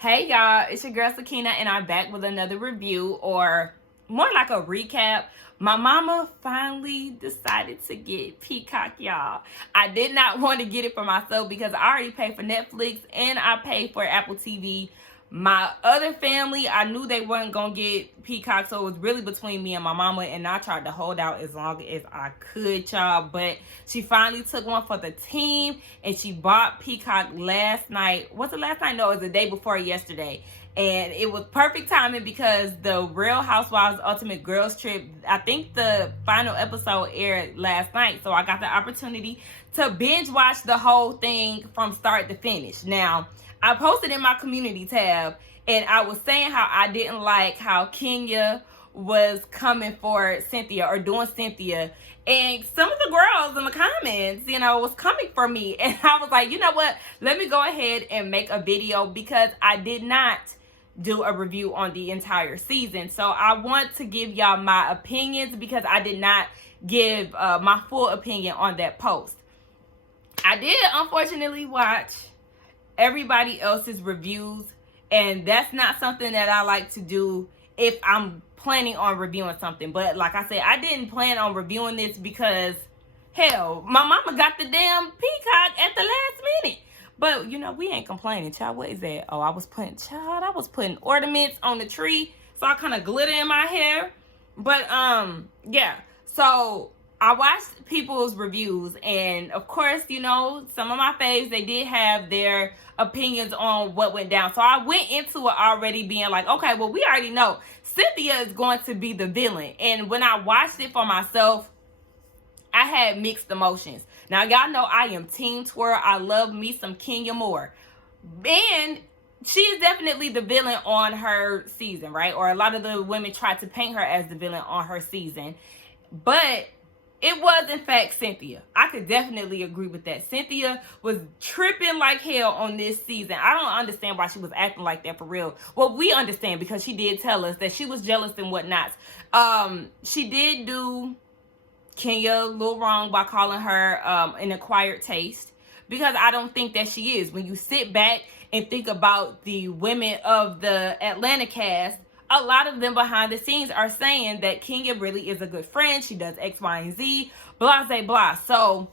Hey y'all, it's your girl Sakina and I'm back with another review, or more like a recap. My mama finally decided to get Peacock, y'all. I did not want to get it for myself because I already paid for Netflix and I paid for Apple TV. My other family, I knew they weren't going to get Peacock, so it was really between me and my mama, and I tried to hold out as long as I could, y'all. But she finally took one for the team, and she bought Peacock last night. Was it last night? No, it was the day before yesterday. And it was perfect timing because the Real Housewives Ultimate Girls Trip, I think the final episode aired last night. So I got the opportunity to binge watch the whole thing from start to finish. Now, I posted in my community tab and I was saying how I didn't like how Kenya was coming for Cynthia or doing Cynthia. And some of the girls in the comments, was coming for me. And I was like, you know what? Let me go ahead and make a video because I did not do a review on the entire season. So I want to give y'all my opinions because I did not give my full opinion on that post. I did unfortunately watch everybody else's reviews, and that's not something that I like to do if I'm planning on reviewing something. But like I said, I didn't plan on reviewing this because hell, my mama got the damn Peacock at the last minute. But we ain't complaining, child. What is that? Oh, I was putting ornaments on the tree, so I kind of glitter in my hair. But yeah, so I watched people's reviews, and of course, some of my faves, they did have their opinions on what went down. So I went into it already being like, okay, well, we already know Cynthia is going to be the villain. And when I watched it for myself, I had mixed emotions. Now, y'all know I am Team Twirl. I love me some Kenya more. And she is definitely the villain on her season, right? Or a lot of the women tried to paint her as the villain on her season. But it was, in fact, Cynthia. I could definitely agree with that. Cynthia was tripping like hell on this season. I don't understand why she was acting like that for real. Well, we understand because she did tell us that she was jealous and whatnot. She did do Kenya a little wrong by calling her an acquired taste, because I don't think that she is. When you sit back and think about the women of the Atlanta cast, a lot of them behind the scenes are saying that Kenya really is a good friend. She does X, Y, and Z, blah, blah, blah. So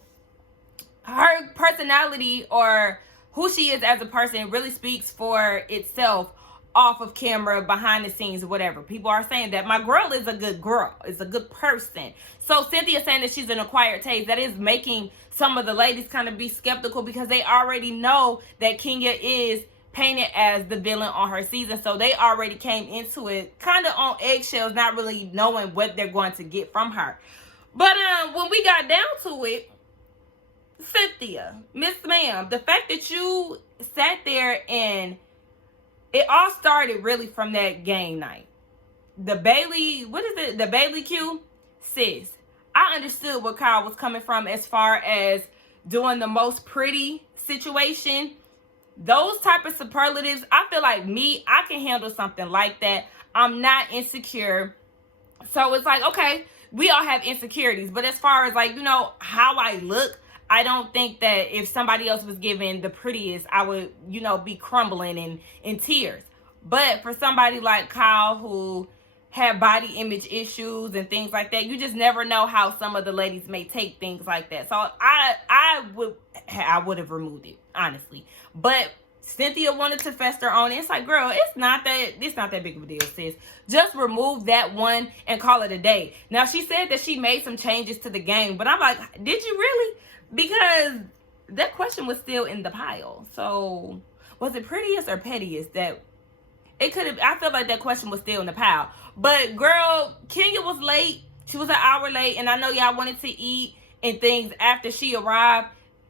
her personality or who she is as a person really speaks for itself off of camera, behind the scenes, or whatever. People are saying that my girl is a good girl, is a good person. So Cynthia saying that she's an acquired taste, that is making some of the ladies kind of be skeptical because they already know that Kenya is painted as the villain on her season. So they already came into it kind of on eggshells, not really knowing what they're going to get from her. But when we got down to it, Cynthia, Miss Ma'am, the fact that you sat there and it all started really from that game night. The Bailey, the Bailey Q? Sis, I understood where Kyle was coming from as far as doing the most pretty situation. Those type of superlatives, I feel like I can handle something like that. I'm not insecure. So it's like, okay, we all have insecurities. But as far as how I look, I don't think that if somebody else was given the prettiest, I would, be crumbling in tears. But for somebody like Kyle, who had body image issues and things like that, you just never know how some of the ladies may take things like that. So I would have removed it, honestly. But Cynthia wanted to fester on it. It's like, girl, it's not that big of a deal, sis. Just remove that one and call it a day. Now, she said that she made some changes to the game, but I'm like, did you really? Because that question was still in the pile. So was it prettiest or pettiest? That it could have. I feel like that question was still in the pile. But girl, Kenya was late. She was an hour late, and I know y'all wanted to eat and things after she arrived.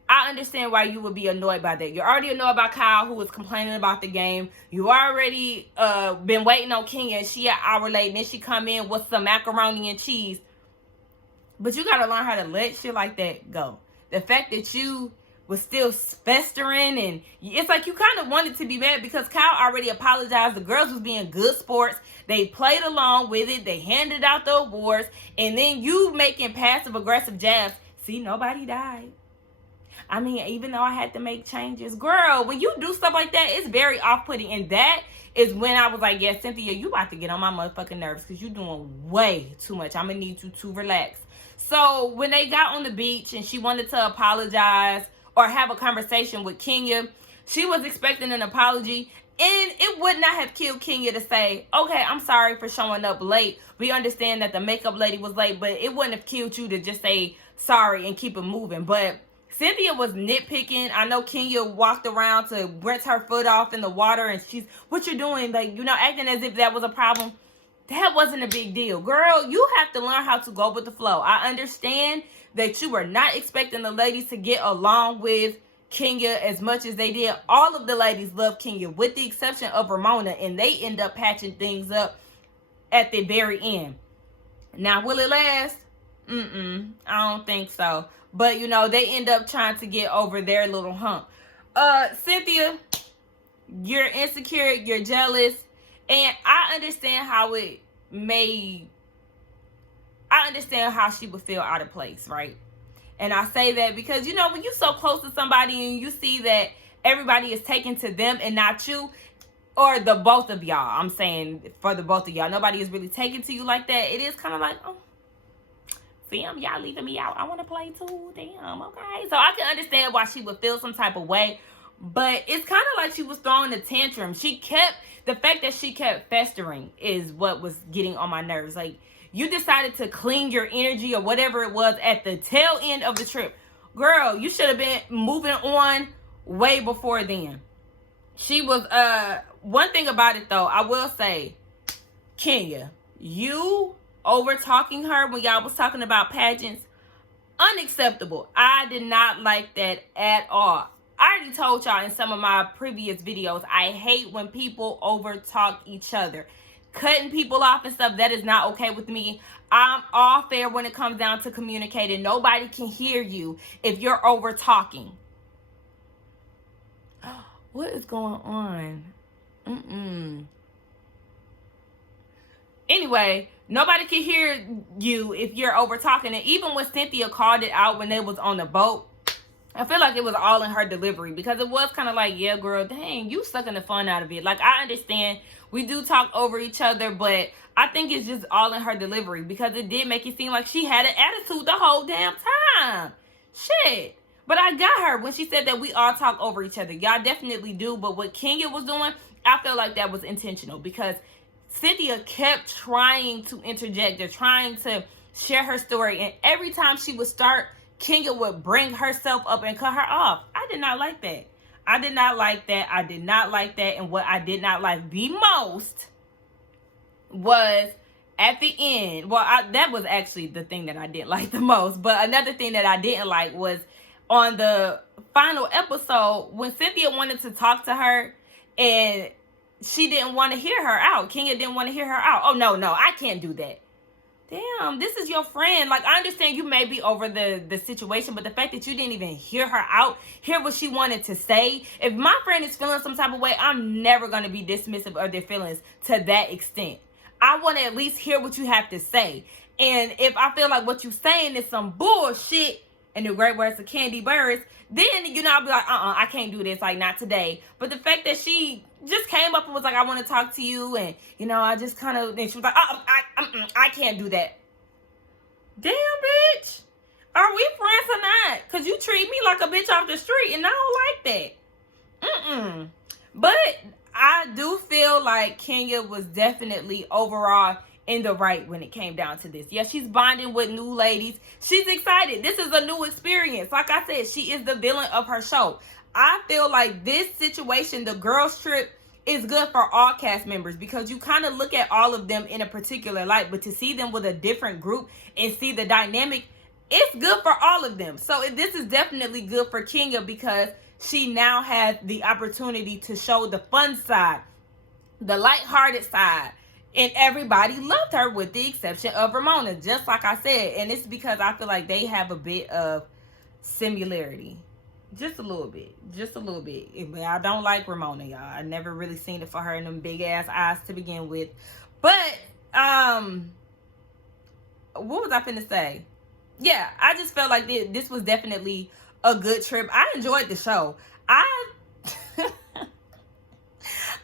I understand why you would be annoyed by that. You're already annoyed by Kyle, who was complaining about the game. You already been waiting on Kenya, and she an hour late, and then she come in with some macaroni and cheese. But you gotta learn how to let shit like that go. The fact that you was still festering, and it's like you kind of wanted to be mad because Kyle already apologized. The girls was being good sports. They played along with it. They handed out the awards. And then you making passive aggressive jabs. See, nobody died. I mean, even though I had to make changes, girl, when you do stuff like that, it's very off-putting. And that is when I was like, yeah, Cynthia, you about to get on my motherfucking nerves because you're doing way too much. I'm going to need you to relax. So when they got on the beach and she wanted to apologize or have a conversation with Kenya, she was expecting an apology. And it would not have killed Kenya to say, okay, I'm sorry for showing up late. We understand that the makeup lady was late, but it wouldn't have killed you to just say sorry and keep it moving. But Cynthia was nitpicking. I know Kenya walked around to rinse her foot off in the water, and she's, what you doing? Like, you know, acting as if that was a problem. That wasn't a big deal. Girl, you have to learn how to go with the flow. I understand that you were not expecting the ladies to get along with Kenya as much as they did. All of the ladies love Kenya with the exception of Ramona, and they end up patching things up at the very end. Now, will it last? I don't think so. But, you know, they end up trying to get over their little hump. Cynthia, you're insecure, you're jealous, and I understand how she would feel out of place, right? And I say that because, you know, when you're so close to somebody and you see that everybody is taken to them and not you, or the both of y'all, I'm saying for the both of y'all, nobody is really taken to you like that. It is kind of like, oh, fam, y'all leaving me out. I want to play too. Damn, okay. So I can understand why she would feel some type of way. But it's kind of like she was throwing a tantrum. The fact that she kept festering is what was getting on my nerves. Like, you decided to clean your energy or whatever it was at the tail end of the trip. Girl, you should have been moving on way before then. She was, one thing about it though, I will say, Kenya, you over talking her when y'all was talking about pageants, unacceptable. I did not like that at all. I already told y'all in some of my previous videos, I hate when people over talk each other. Cutting people off and stuff, that is not okay with me. I'm all fair when it comes down to communicating. Nobody can hear you if you're over talking. What is going on? Anyway, nobody can hear you if you're over talking. And even when Cynthia called it out when they was on the boat, I feel like it was all in her delivery, because it was kind of like, yeah, girl, dang, you sucking the fun out of it. Like, I understand we do talk over each other, but I think it's just all in her delivery, because it did make it seem like she had an attitude the whole damn time. Shit. But I got her when she said that we all talk over each other. Y'all definitely do. But what Kenya was doing, I feel like that was intentional, because Cynthia kept trying to interject or trying to share her story. And every time she would start, Kenya would bring herself up and cut her off. I did not like that. I did not like that. I did not like that. And what I did not like the most was at the end. Well, that was actually the thing that I didn't like the most. But another thing that I didn't like was on the final episode when Cynthia wanted to talk to her and she didn't want to hear her out. Kenya didn't want to hear her out. Oh, no, I can't do that. Damn, this is your friend. Like, I understand you may be over the situation, but the fact that you didn't even hear her out, hear what she wanted to say. If my friend is feeling some type of way, I'm never going to be dismissive of their feelings to that extent. I want to at least hear what you have to say. And if I feel like what you're saying is some bullshit, in the great words of Candy Burris, then, you know, I'll be like, I can't do this, like, not today. But the fact that she just came up and was like, I want to talk to you, and, you know, I just kind of, and she was like, I can't do that. Damn, bitch. Are we friends or not? Because you treat me like a bitch off the street, and I don't like that. But I do feel like Kenya was definitely overall in the right when it came down to this. Yeah, she's bonding with new ladies. She's excited. This is a new experience. Like I said, she is the villain of her show. I feel like this situation, the girls trip, is good for all cast members, because you kind of look at all of them in a particular light, but to see them with a different group and see the dynamic, it's good for all of them. So this is definitely good for Kenya, because she now has the opportunity to show the fun side, the lighthearted side. And everybody loved her with the exception of Ramona, just like I said. And it's because I feel like they have a bit of similarity. Just a little bit. Just a little bit. But I don't like Ramona, y'all. I never really seen it for her in them big ass eyes to begin with. But, what was I finna say? Yeah, I just felt like this was definitely a good trip. I enjoyed the show. I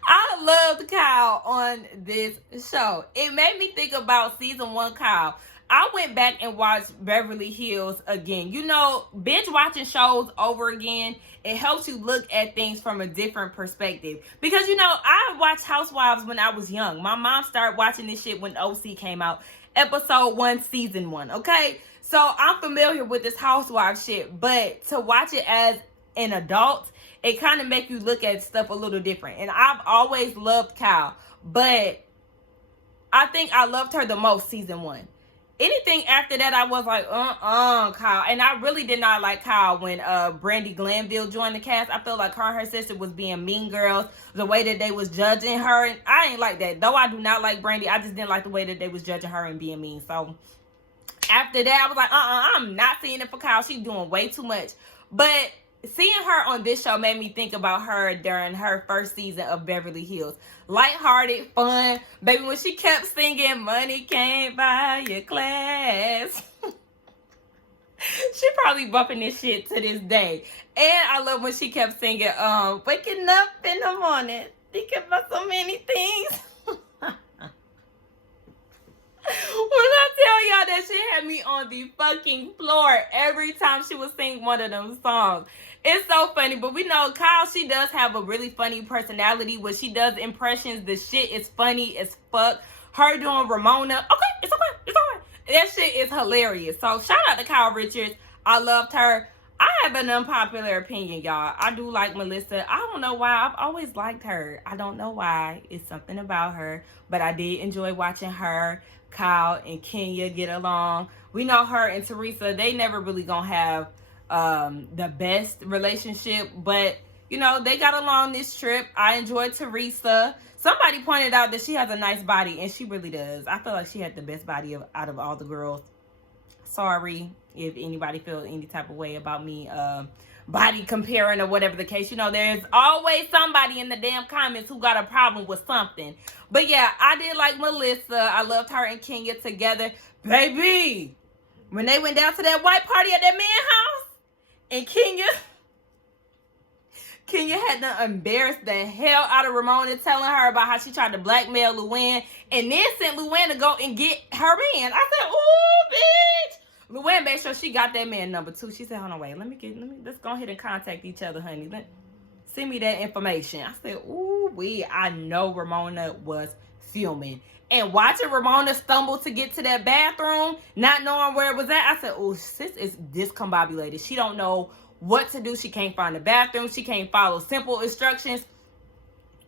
I loved Kyle on this show. It made me think about season 1 Kyle. I went back and watched Beverly Hills again. You know, binge watching shows over again, it helps you look at things from a different perspective. Because, you know, I watched Housewives when I was young. My mom started watching this shit when OC came out. Episode 1, season 1, okay? So I'm familiar with this Housewives shit. But to watch it as an adult, it kind of make you look at stuff a little different. And I've always loved Kyle. But I think I loved her the most season 1. Anything after that, I was like, Kyle. And I really did not like Kyle when Brandy Glanville joined the cast. I felt like her and her sister was being mean girls. The way that they was judging her. And I ain't like that. Though I do not like Brandy, I just didn't like the way that they was judging her and being mean. So after that, I was like, I'm not seeing it for Kyle. She's doing way too much. But seeing her on this show made me think about her during her first season of Beverly Hills. Lighthearted, fun. Baby, when she kept singing, money can't buy your class. She probably bumping this shit to this day. And I love when she kept singing, waking up in the morning, thinking about so many things. When I tell y'all that she had me on the fucking floor every time she was singing one of them songs. It's so funny, but we know Kyle, she does have a really funny personality. When she does impressions, the shit is funny as fuck. Her doing Ramona, okay, it's okay. That shit is hilarious. So shout out to Kyle Richards. I loved her. I have an unpopular opinion, y'all. I do like Melissa. I don't know why. I've always liked her. I don't know why. It's something about her. But I did enjoy watching her, Kyle, and Kenya get along. We know her and Teresa, they never really gonna have the best relationship, but you know, they got along this trip. I enjoyed Teresa. Somebody pointed out that she has a nice body, and she really does. I feel like she had the best body out of all the girls. Sorry if anybody feels any type of way about me body comparing or whatever the case. You know, there's always somebody in the damn comments who got a problem with something. But yeah, I did like Melissa. I loved her and Kenya together. Baby, when they went down to that white party at that man's house, and Kenya had to embarrass the hell out of Ramona, telling her about how she tried to blackmail Luann, and then sent Luann to go and get her man. I said, ooh, bitch. Luann made sure she got that man number 2. She said, hold on, wait, let's go ahead and contact each other, honey. Send me that information. I said, ooh, I know Ramona was fuming. And watching Ramona stumble to get to that bathroom, not knowing where it was at, I said, oh, sis is discombobulated. She don't know what to do. She can't find the bathroom. She can't follow simple instructions.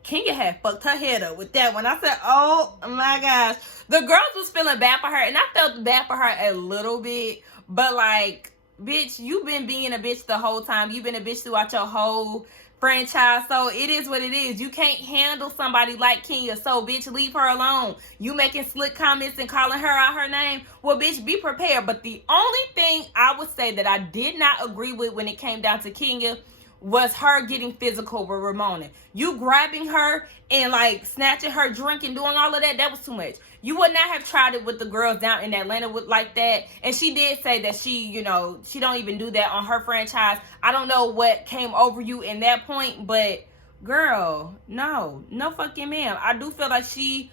Kenya had fucked her head up with that one. I said, oh my gosh. The girls was feeling bad for her, and I felt bad for her a little bit. But like, bitch, you've been being a bitch the whole time. You've been a bitch throughout your whole franchise, so it is what it is. You can't handle somebody like Kenya, so bitch, leave her alone. You making slick comments and calling her out her name, well bitch, be prepared. But the only thing I would say that I did not agree with when it came down to Kenya was her getting physical with Ramona. You grabbing her and like snatching her drink and doing all of that, that was too much. You would not have tried it with the girls down in Atlanta with like that. And she did say that she, you know, she don't even do that on her franchise. I don't know what came over you in that point, but girl, no fucking ma'am. I do feel like she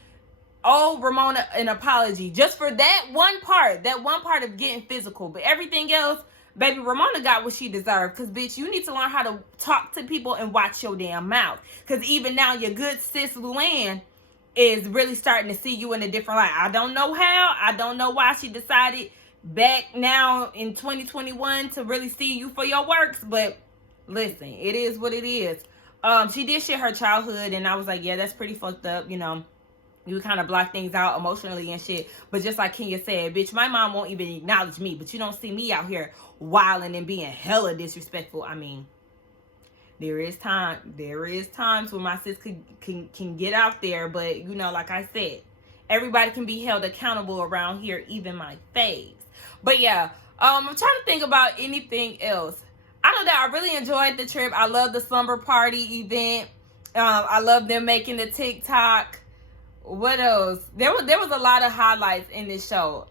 owed Ramona an apology just for that one part of getting physical. But everything else, baby, Ramona got what she deserved. Because, bitch, you need to learn how to talk to people and watch your damn mouth. Because even now, your good sis Luann is really starting to see you in a different light. I don't know how. I don't know why she decided back now in 2021 to really see you for your works. But, listen, it is what it is. She did share her childhood. And I was like, yeah, that's pretty fucked up, you know. You kind of block things out emotionally and shit. But just like Kenya said, bitch, my mom won't even acknowledge me. But you don't see me out here wilding and being hella disrespectful. I mean, there is times when my sis can get out there. But, you know, like I said, everybody can be held accountable around here, even my faves. But, yeah, I'm trying to think about anything else. I don't know. I really enjoyed the trip. I love the slumber party event. I love them making the TikTok. What else? There was a lot of highlights in this show.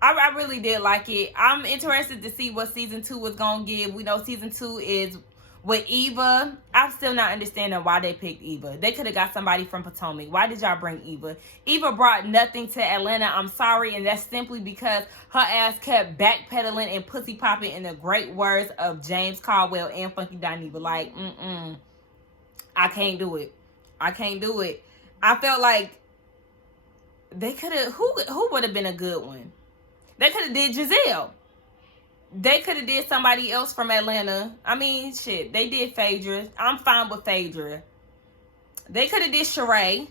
I really did like it. I'm interested to see what season 2 was gonna give. We know season 2 is with Eva. I'm still not understanding why they picked Eva. They could have got somebody from Potomac. Why did y'all bring Eva? Eva brought nothing to Atlanta. I'm sorry, and that's simply because her ass kept backpedaling and pussy popping in the great words of James Caldwell and Funky Dineva. Like, I can't do it. I can't do it. I felt like they could have. Who would have been a good one? They could have did Giselle. They could have did somebody else from Atlanta. I mean, shit. They did Phaedra. I'm fine with Phaedra. They could have did Sheree.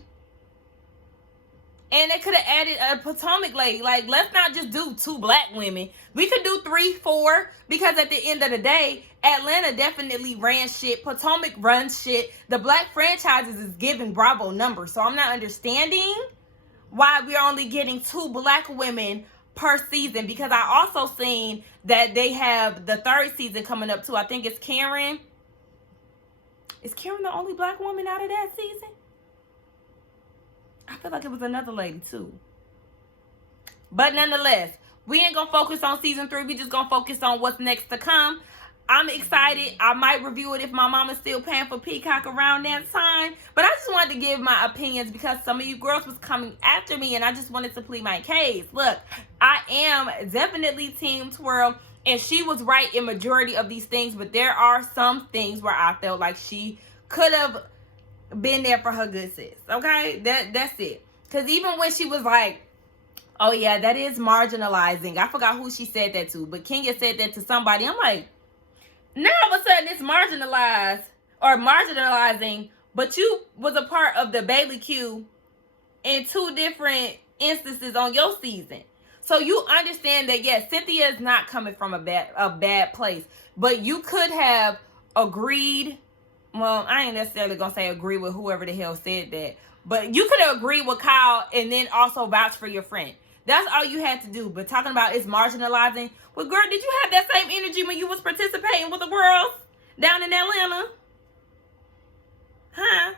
And they could have added a Potomac lady. Like, let's not just do 2 black women. We could do 3, 4. Because at the end of the day, Atlanta definitely ran shit. Potomac runs shit. The black franchises is giving Bravo numbers. So I'm not understanding why we're only getting 2 black women per season, because I also seen that they have the 3rd season coming up too. I think it's Karen. Is Karen the only black woman out of that season? I feel like it was another lady too. But nonetheless, we ain't gonna focus on season 3. We just gonna focus on what's next to come. I'm excited. I might review it if my mama's still paying for Peacock around that time. But I just wanted to give my opinions because some of you girls was coming after me and I just wanted to plead my case. Look, I am definitely Team Twirl, and she was right in majority of these things, but there are some things where I felt like she could have been there for her good sis. Okay? That's it. Because even when she was like, oh yeah, that is marginalizing. I forgot who she said that to, but Kenya said that to somebody. I'm like, now all of a sudden it's marginalized or marginalizing, but you was a part of the Bailey Q in 2 different instances on your season. So you understand that, yes, Cynthia is not coming from a bad place, but you could have agreed. Well, I ain't necessarily going to say agree with whoever the hell said that, but you could have agreed with Kyle and then also vouch for your friend. That's all you had to do. But talking about it's marginalizing. Well, girl, did you have that same energy when you was participating with the girls down in Atlanta? Huh?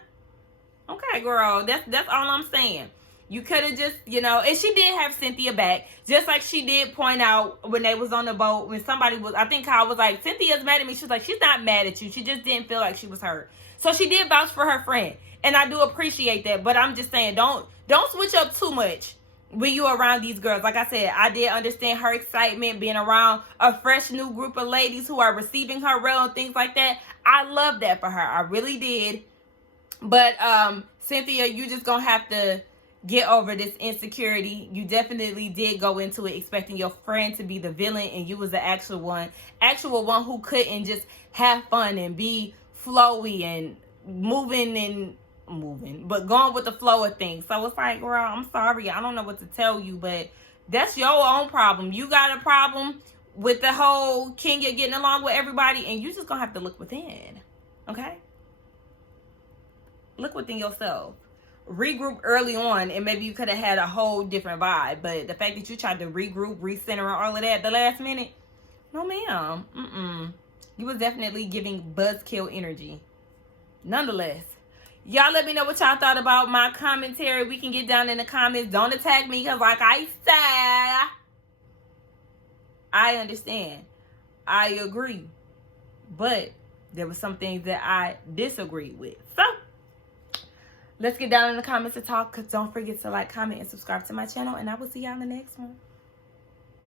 Okay, girl. That's all I'm saying. You could have just, and she did have Cynthia back. Just like she did point out when they was on the boat, when somebody was, I think Kyle was like, Cynthia's mad at me. She was like, she's not mad at you. She just didn't feel like she was hurt. So she did vouch for her friend. And I do appreciate that. But I'm just saying, don't switch up too much when you around these girls. Like I said, I did understand her excitement being around a fresh new group of ladies who are receiving her well and things like that. I love that for her. I really did. But Cynthia, you just gonna have to get over this insecurity. You definitely did go into it expecting your friend to be the villain, and you was the actual one who couldn't just have fun and be flowy and moving, but going with the flow of things. So it's like, girl, I'm sorry, I don't know what to tell you, but that's your own problem. You got a problem with the whole Kenya getting along with everybody, and you just gonna have to look within. Okay? Look within yourself. Regroup early on, and maybe you could have had a whole different vibe. But the fact that you tried to regroup, recenter, and all of that at the last minute, no ma'am. You was definitely giving buzzkill energy. Nonetheless, y'all let me know what y'all thought about my commentary. We can get down in the comments. Don't attack me, because like I said, I understand. I agree. But there were some things that I disagreed with. So, let's get down in the comments to talk. Because don't forget to like, comment, and subscribe to my channel. And I will see y'all in the next one.